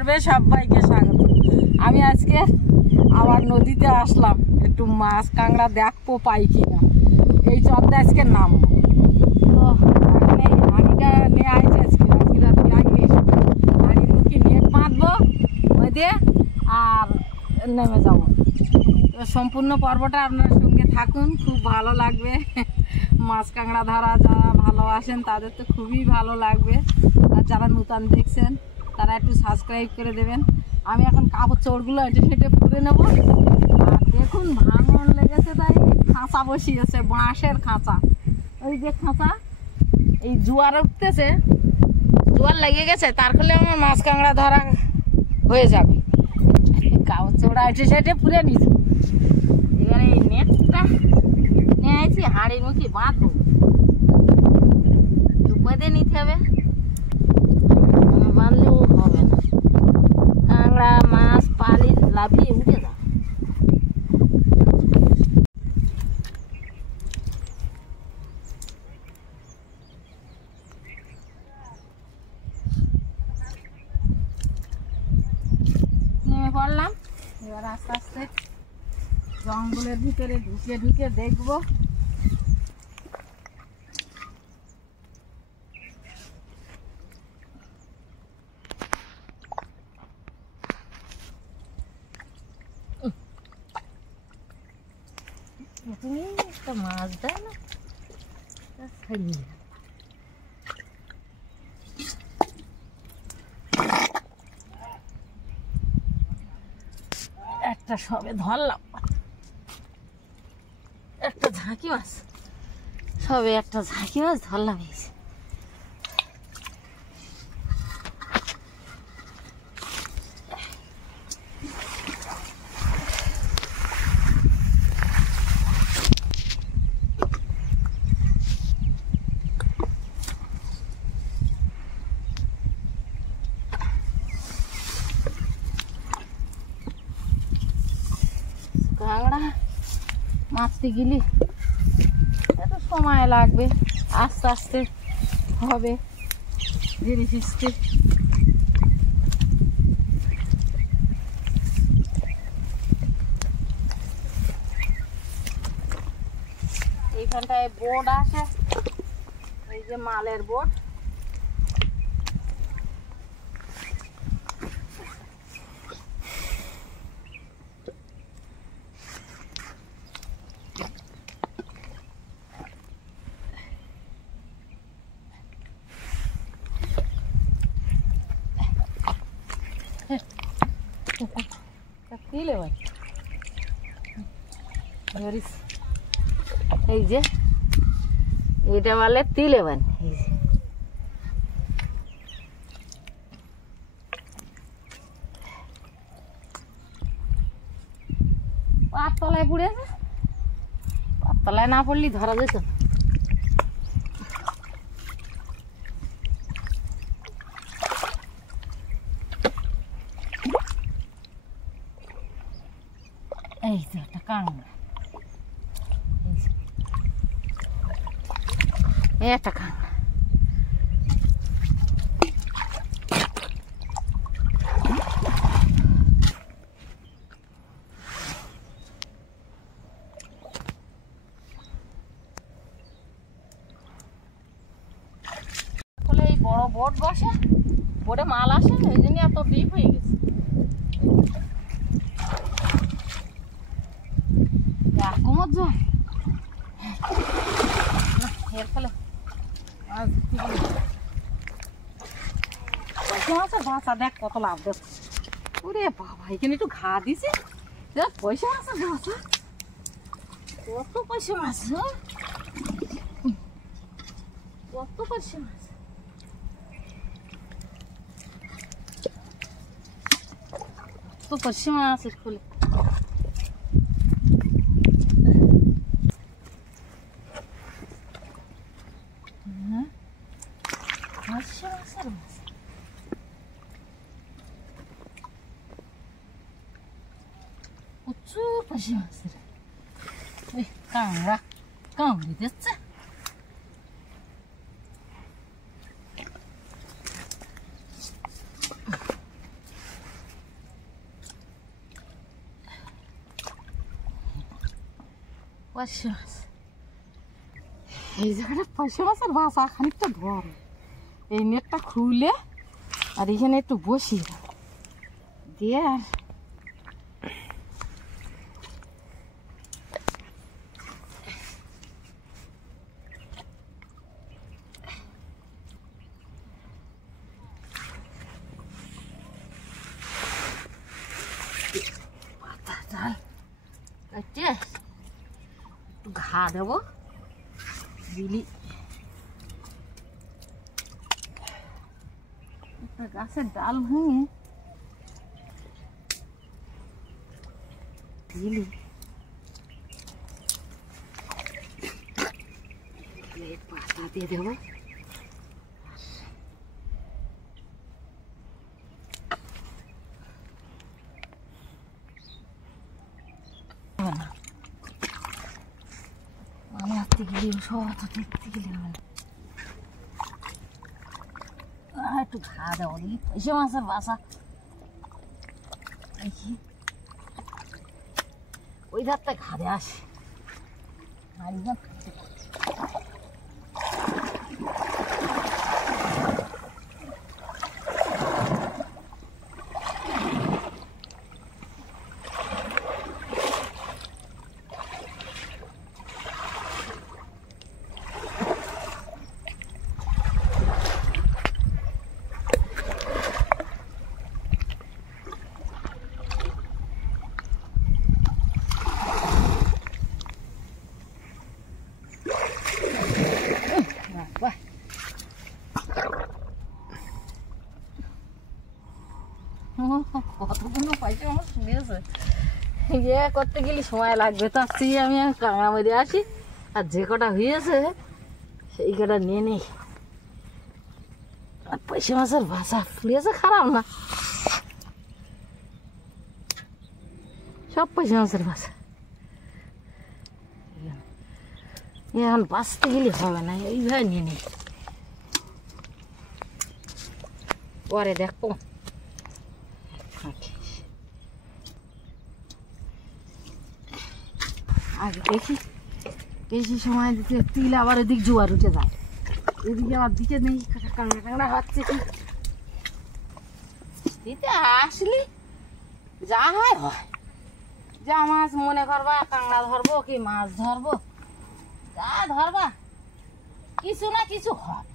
পর্বে সবাইকে স্বাগত। আমি আজকে আবার নদীতে আসলাম, একটু মাছ কাঁকড়া দেখবো পাই কিনা। এই চলতে আজকে নামবো, তো এখন এই হাঁড়িটা নিয়ে আসছি। আজকে রাত্রে আগে হাঁড়ির মুখে নেট বাঁধবো ওই দিয়ে আর নেমে যাবো। তো সম্পূর্ণ পর্বটা আপনার সঙ্গে থাকুন, খুব ভালো লাগবে। মাছ কাঁকড়া ধরা যারা ভালোবাসেন তাদের তো খুবই ভালো লাগবে, আর যারা নতুন দেখছেন তারা একটু সাবস্ক্রাইব করে দেবেন। আমি এখন কাপড় চোপড়গুলো এটে সেটে পুড়ে নেবো। আর দেখুন ভাঙন লেগেছে, তাই খাঁচা বসিয়েছে, বাঁশের খাঁচা। ওই যে খাঁচা, এই জোয়ার উঠতেছে, জোয়ার লেগে গেছে, তার ফলে আমার মাছ কাঁকড়া ধরা হয়ে যাবে। কাপড় চোপড়া এটে সেটে পুড়ে নিচ্ছি। এবারে এই নেটটা নিয়ে আসছি, হাঁড়ির মুখে বাঁধবো, বেঁধে নিতে হবে, বাঁধলেও হবে না। কাঁকড়া মাছ পালি লাফিয়ে উঠে যাবে। নেমে পড়লাম, এবার আস্তে আস্তে জঙ্গলের ভিতরে ঢুকে ঢুকে দেখবো। তুমি একটা মাছ দেয় না, একটা সবে ধরলাম, একটা ঝাঁকি মাছ, সবে একটা ঝাঁকি মাছ ধরলাম। কাঁকড়া মাছতে গেলে এত সময় লাগবে, আস্তে আস্তে হবে, ধীরে ফিসতে। এইখানটায় বোট আছে, এই যে মালের বোট। দিলে ভাই ধরিস, এই যে এটা বলে তিলেবান। এই যে পাততলায় পড়েছে, পাততলায় না পড়লি ধরা যেত। এই যে একটা কাঁকড়া, এই একটা কাঁকড়া। এই বড় বোট বসে, বোটে মাল আসে, এই জন্য এত ডিপ হয়ে গেছে। কোমর জল এর ফলে মাছের বাঁচা দেখ কত লাভ দেখ। ওরে বাবা, এখানে একটু ঘা দিছে, পয়সা আছে বাঁচা, কত পয়সা মাছ, কত পয়সা মাছ। কত পয়সা মাছ এর ফলে। প্রচুর পয়সা মাছের। কাঁকড়া কামড়ে দিচ্ছে। পার্শে মাছ, এই জায়গাটা পার্শে মাছের বাসা খানিকটা ধর, এই নেটটা খুলে আর এখানে একটু বসি দিয়ে আর পাতা জাল কাটে একটু ঘা দেবো দিলি একটা গাছের ডাল ভেঙে দিলি পাতা দিয়ে দেবো। আমি আসতে গেলে সব দেখতে গেলে একটু ঘা দেবো দেখি পার্শে মাছের বাসা দেখি ওই ধারটা ঘা দিয়ে আসে আর কতগুলো পাইছে আমার শুনেছে ইয়ে করতে গেলে সময় লাগবে, তার চেয়ে আমি কাঁঙা মেরে আসি আর যে কটা হয়েছে সেই কটা নিয়ে নেই। আর পার্শে মাছের ভাষা ফুলিয়েছে খারাপ না, সব পার্শে মাছের ভাষা এখন বাঁচতে গেলে হবে না, এইভাবে নিয়ে নেই পরে দেখো। আগে দেখি বেশি সময় দিতে তিল আবার ওদিক জোয়ার উঠে যায়, এদিকে আবার দিকে নেই কাঁকড়া কাঁকড়া হচ্ছে কি দিতে আসলি যা হয় হয়, যা মাছ মনে করবা কাঁকড়া ধরবো কি মাছ ধরবো যা ধরবা কিছু না কিছু হয়।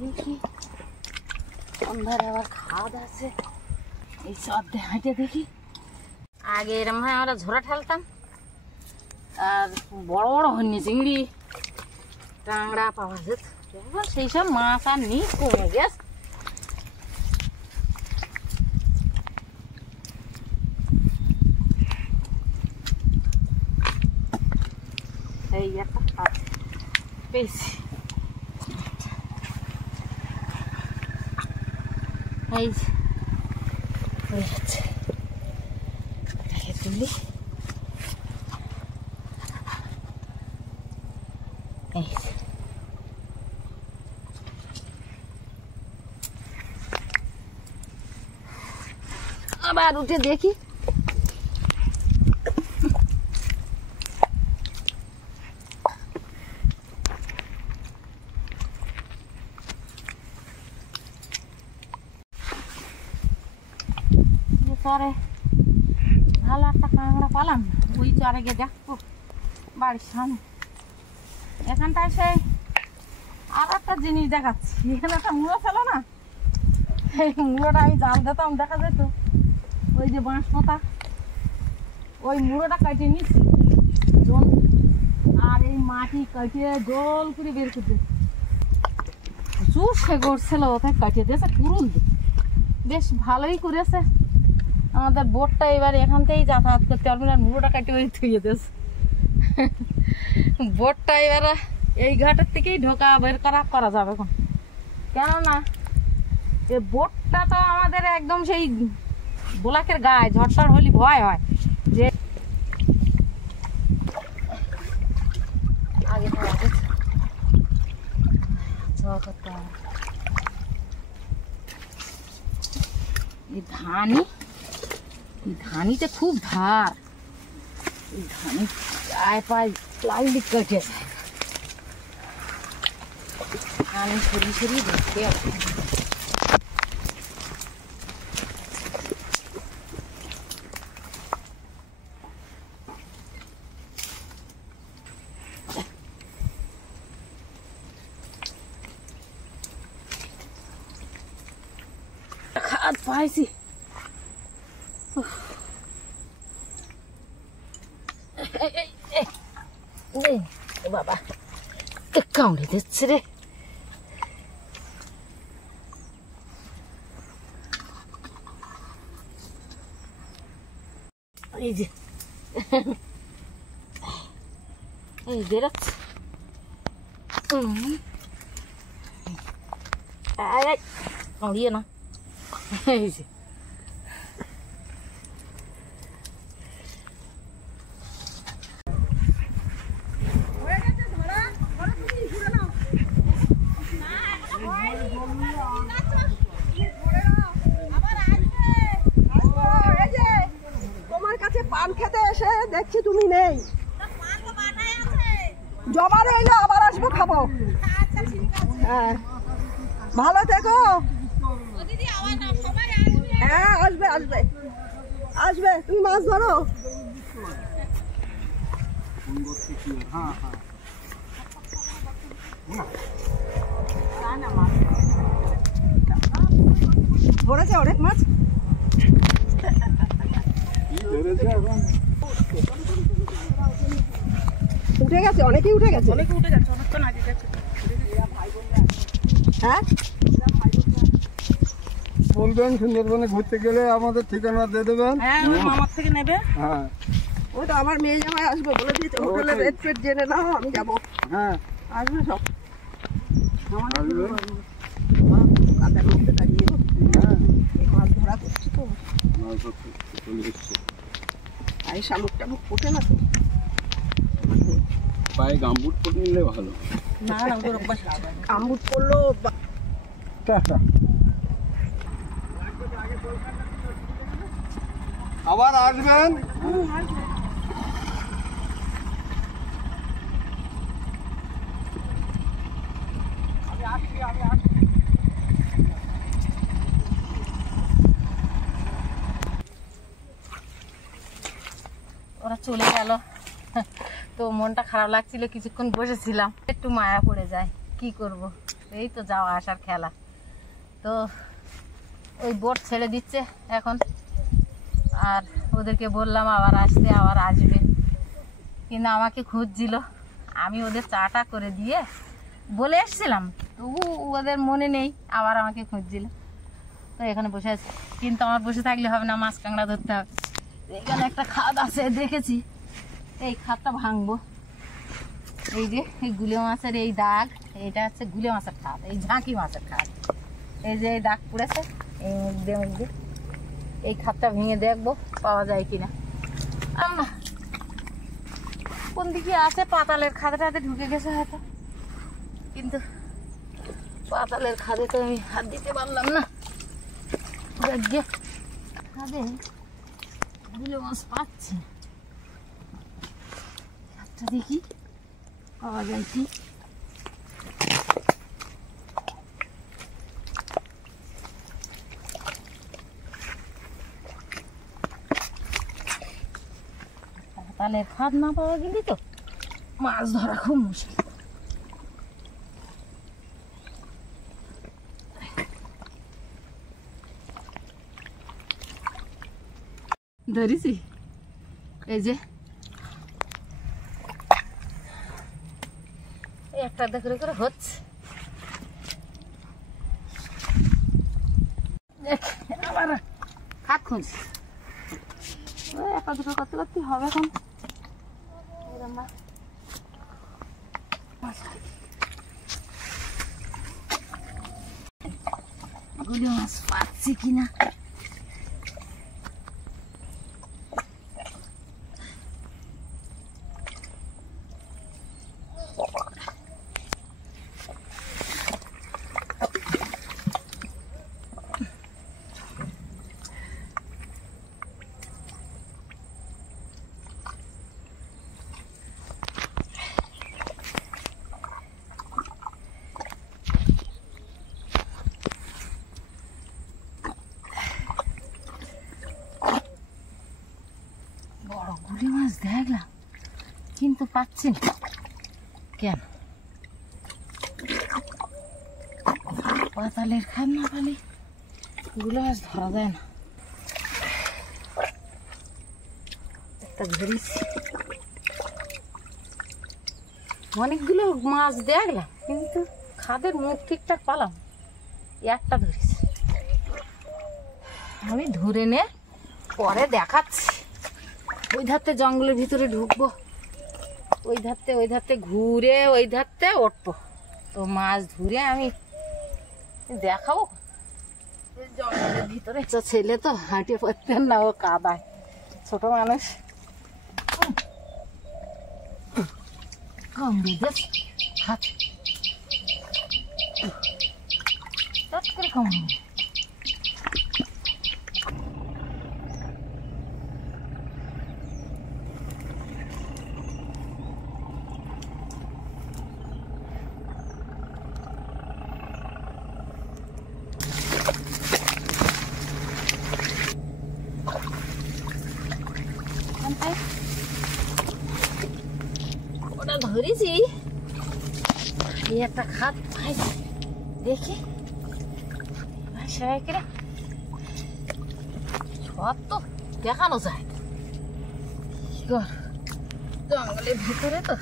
দেখি সন্ধ্যারে আবার খাওয়া দাওয়া আছে, এই সব হাঁটে দেখি। আগে এরম ভাই আমরা ঝোড়া ঠেলতাম আর বড় বড় হয়নি চিংড়ি কাঁকড়া পাওয়া যেত, সেই সব মাছ আর নেই, কমে গেছে। এই একটা পেয়েছি, এই হয়ে যাচ্ছে তুলি এই আবার উঠে দেখি চরে ভালো একটা কাঁকড়া পালাম, ওই চরে গিয়ে দেখবো বাড়ির সামনে। এখানটায় সেই আর একটা জিনিস দেখাচ্ছি, এখানে একটা মুড়ো ছিল না, এই মুড়োটা আমি জাল দিতাম দেখা যেত, ওই যে বাঁশ পাতা ওই মুড়োটা কাটিয়ে নিচ্ছি আর এই মাটি কাটিয়ে গোল করে বের করতে প্রচুর শেকড় ছিল, ওখানে কাটিয়ে দিয়েছে পুরুল, বেশ ভালোই করেছে। আমাদের বোটটা এবার এখান থেকেই যাতায়াত করতে পারবে না, মুড়োটা কাটিয়ে ওই থুয়ে দিয়েছে। বোটটা এবার এই ঘাটের থেকেই ঢোকা বের করা যাবে এখন, কেননা এই বোটটা তো আমাদের একদম সেই বোলাকের গায়ে ঝড় হলে ভয় হয় যে আগে ছ কত এই ধানিতে খুব ধার, এই ধানি গায়ে পায়ে লাগলে কেটে যায়। ধানি সরিয়ে সরিয়ে দেখতে হবে। খাদ পাইছি, বাবা কামড়ে দিচ্ছে রে। এই যে এই বেরোচ্ছে, কামড়িয়ে না। এই যে তোমার কাছে পান খেতে এসে দেখছি তুমি নেই, জমা রইলো, আবার আসবো খাবো। হ্যাঁ ভালো থেকো। হ্যাঁ আসবে আসবে আসবে, তুমি মাছ ধরো। ধরেছে অনেক মাছ, উঠে গেছে, অনেকেই উঠে গেছে, অনেকে উঠে গেছে, অনেকক্ষণ আগে গেছে। হ্যাঁ বলবেন সুন্দরবনে ঘুরতে গেলে আমাদের ঠিকানা দিয়ে দেবেন। হ্যাঁ মামার থেকে নেবে। হ্যাঁ ওই তো আমার মেয়ে জামাই আসবে বলে দিয়েছে, হোটেলের রেট ফেট জেনে নাও, আমি যাবো। হ্যাঁ আসবে সব, আসবে। কাদার মধ্যে দাঁড়িয়ে হ্যাঁ মাছ ধরা করছি তো, মাছ ধরতে চলে এসছে। আর এই শামুক টামুক ফোটে না তো। পায়ে গামবুট পরে নিলে ভালো। না না ওদের অভ্যাস, গামবুট পরলো আবার আসবেন। ওরা চলে গেল, তো মনটা খারাপ লাগছিল, কিছুক্ষণ বসেছিলাম, একটু মায়া পড়ে যায়, কি করব, এই তো যাওয়া আসার খেলা। তো ওই বোট ছেড়ে দিচ্ছে এখন, আর ওদেরকে বললাম আবার আসতে, আবার আসবে, কিন্তু আমাকে খুঁজছিল, আমি ওদের চাটা করে দিয়ে বলে এসছিলাম, তবু ওদের মনে নেই, আবার আমাকে খুঁজছিল। তো এখানে বসে আছি, কিন্তু আমার বসে থাকলে হবে না, মাছ কাঁকড়া ধরতে হবে। এখানে একটা খাদ আছে দেখেছি, এই খাদটা ভাঙবো। এই যে এই গুলে মাছের এই দাগ, এইটা হচ্ছে গুলে মাছের খাদ, এই ঝাঁকি মাছের খাদ, এই যে এই দাগ পড়েছে এই মুখ দিয়ে, এই খাদটা ভেঙে দেখবো পাওয়া যায় কিনা। না কোন দিকে আছে, পাতালের খাদটাতে ঢুকে গেছে হয়তো, কিন্তু পাতালের খাদে তো আমি হাত দিতে পারলাম না। খাদে গুলে মাছ পাচ্ছি, খাদটা দেখি পাওয়া যায় কি। পাতালের খাদ না পাওয়া গেলে তো মাছ ধরা খুব মুশকিল। ধরেছি, এই যে একটা দেখে করে হচ্ছে, আবার খাদ খুঁজছি, ওই একটা দুটো করতে করতে হবে এখন। গুলি মাছ পাচ্ছি কিনা, মাছ দেখলাম কিন্তু পাচ্ছি না কেন? পাতালের খাদ না পালে এগুলো মাছ ধরা যায় না। একটা ধরেছি, অনেকগুলো মাছ দেখলাম কিন্তু খাদের মুখ ঠিকঠাক পালাম, একটা ধরেছি। আমি ধরে নে পরে দেখাচ্ছি। ওই ধারতে জঙ্গলের ভিতরে ঢুকবো, ওই ধারতে ঘুরে ওই ধারতে উঠবো, তো মাছ ধরে আমি দেখাবো। জঙ্গলের ভিতরে ছেলে তো হাঁটিয়ে পড়তেন না, ও কাদায়, ছোট মানুষ কম দিয়ে হাত করে কম। ওটা ধরেছি, এই একটা খাত পাই দেখি সব তো দেখানো যায়, জঙ্গলের ভিতরে তো।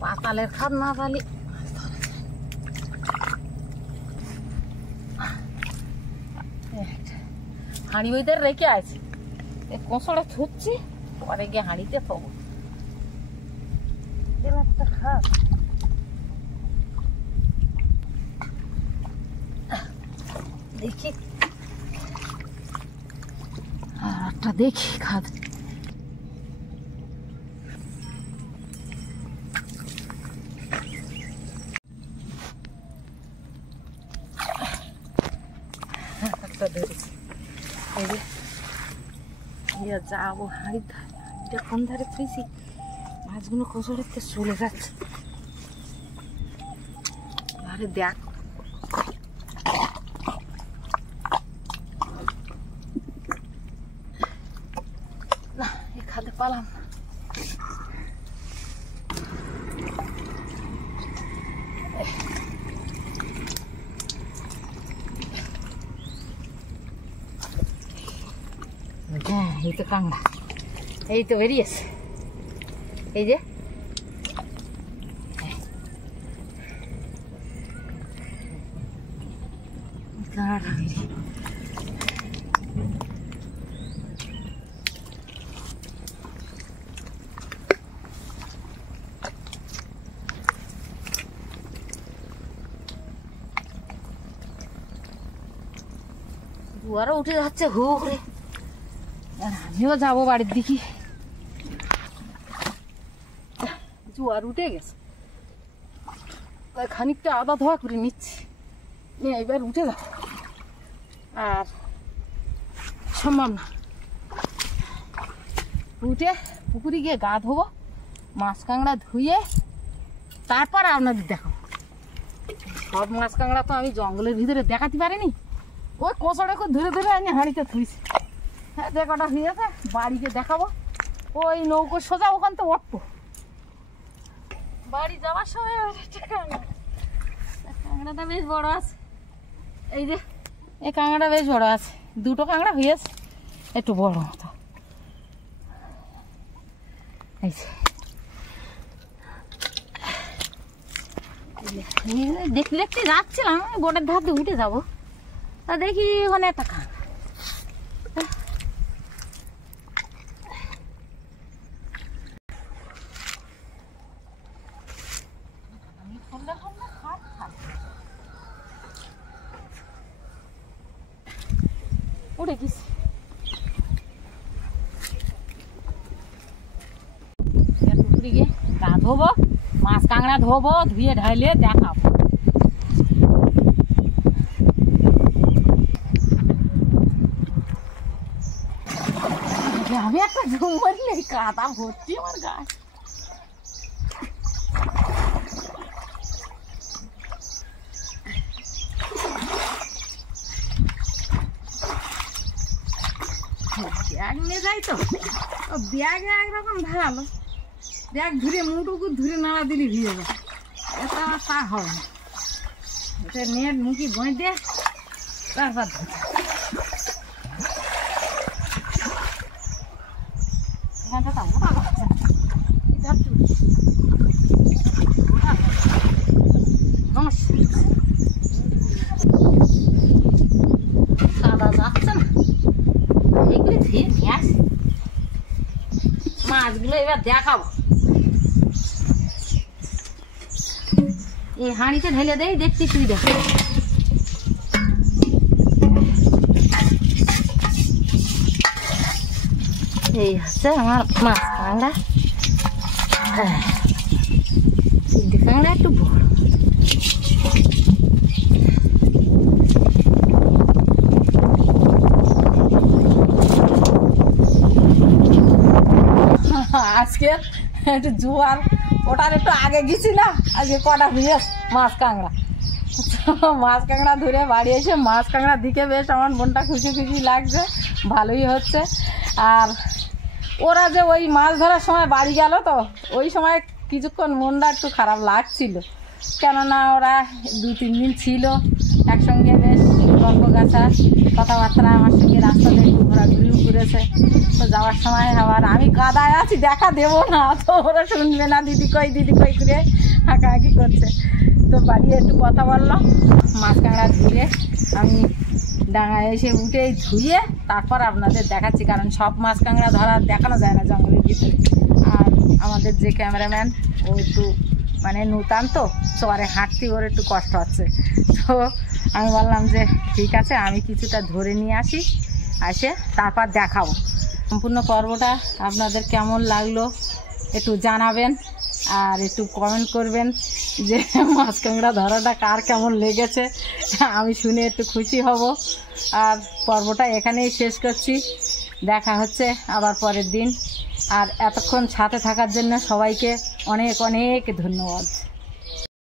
পাতালের খাদ না পালি হাঁড়ি ওইদের রেখে আছে, কোঁচড়ে ছুটছি, পরে গিয়ে হাঁড়িতে থবো। একটা খাদ দেখি, আর একটা দেখি খাদ। একটা ধরেছি, যাবো হাঁড়ির ধারে, হাঁড়িটা কোন ধারে ফেলেছি, মাছগুলো কোচড়ে চলে যাচ্ছে। আরে দেখ না, এ খাদে পালাম না। হ্যাঁ, এই তো কাঁংড়া, এই তো বেরিয়েছে, এই যে কাঁংড়াটা বেরিয়ে। দুয়ারও উঠে যাচ্ছে হু করে, আর আমিও যাবো বাড়ির দিকে। জোয়ার উঠে গেছে, খানিকটা আদা ধোয়া করে নিচ্ছি, এবার উঠে যাবো, আর সম্ভব না। উঠে পুকুরে গিয়ে গা ধোবো, মাছ কাঁকড়া ধুয়ে তারপর আপনাদের দেখাবো। সব মাছ কাঁকড়া তো আমি জঙ্গলের ভিতরে দেখাতে পারিনি, ওই কোচড়ে ধরে ধরে আমি হাঁড়িতে থুইছি। হ্যাঁ, যে কটা হয়েছে বাড়িতে দেখাবো। ওই নৌকো সোজা ওখান তো উঠবো, বাড়ি যাওয়ার সময়। কাঁকড়াটা বেশ বড় আছে, এই যে এই কাঁকড়াটা বেশ বড় আছে, দুটো কাঁকড়া হয়েছে একটু বড় মতো। এই যে দেখতে দেখতে যাচ্ছিলাম, বোটের ধার দিয়ে উঠে যাবো, তা দেখি ওখানে একটা কাঁকড়া। উঠে গেছি, পুকুরে গিয়ে গা ধোবো, মাছ কাঁকড়া ধোবো, ধুয়ে ঢাইলে দেখাবো। আমি একটা ঝুম মারলে কাদা ভর্তি আমার গাছ। ব্যাগ নিয়ে যাই তো, ও ব্যাগে একরকম ধারালো, ব্যাগ ধরে মুটুকু ধরে নাড়া দিলি ভিজে যাবে, এটা তা হবে না। এটা নেট মুখি বই দিয়ে তারপর ধরে এখানটা তো ওটা হচ্ছে না, এটা তুলি কাদা যাচ্ছে না, এগুলি ধুয়ে নিয়ে আসি। মাছগুলো এবার দেখাবো, এই হাঁড়িতে ঢেলে দেই, দেখছি তুই দেখ। এই হচ্ছে আমার মাছ কাঁকড়া, তিনটে কাঁকড়া একটু বড়। আজকে একটু জোয়ার ওটার একটু আগে গেছি না, আজকে কটা ভিজে মাছ কাঁকড়া, মাছ কাঁকড়া ধরে বাড়ি এসে মাছ কাঁকড়া দিকে বেশ আমার মনটা খুশি খুশি লাগছে, ভালোই হচ্ছে। আর ওরা যে ওই মাছ ধরার সময় বাড়ি গেল তো ওই সময় কিছুক্ষণ মনটা একটু খারাপ লাগছিল, কেননা ওরা 2-3 দিন ছিল একসঙ্গে, বেশ গল্প গাছা কথাবার্তা আমার সঙ্গে রাস্তাতে একটু ঘোরাঘুরিও করেছে। তো যাওয়ার সময় আবার আমি কাদায় আছি, দেখা দেবো না, তো ওরা শুনবে না, দিদি কই করে হাঁকাহাঁকি করছে। তো বাড়ি একটু কথা বললাম, মাছ কাঁকড়া ধুয়ে আমি ডাঙায় এসে উঠে ধুয়ে তারপর আপনাদের দেখাচ্ছি, কারণ সব মাছ কাঁকড়া ধরা দেখানো যায় না জঙ্গলের ভিতরে। আর আমাদের যে ক্যামেরাম্যান ও একটু মানে নূতন তো, চরে হাঁটতে ওর একটু কষ্ট হচ্ছে, তো আমি বললাম যে ঠিক আছে আমি কিছুটা ধরে নিয়ে আসি, আসে তারপর দেখাবো। সম্পূর্ণ পর্বটা আপনাদের কেমন লাগলো একটু জানাবেন, আর একটু কমেন্ট করবেন যে মাছ কাঁকড়া ধরাটা কার কেমন লেগেছে, আমি শুনে একটু খুশি হব। আর পর্বটা এখানেই শেষ করছি, দেখা হচ্ছে আবার পরের দিন। আর এতক্ষণ সাথে থাকার জন্য সবাইকে অনেক অনেক ধন্যবাদ।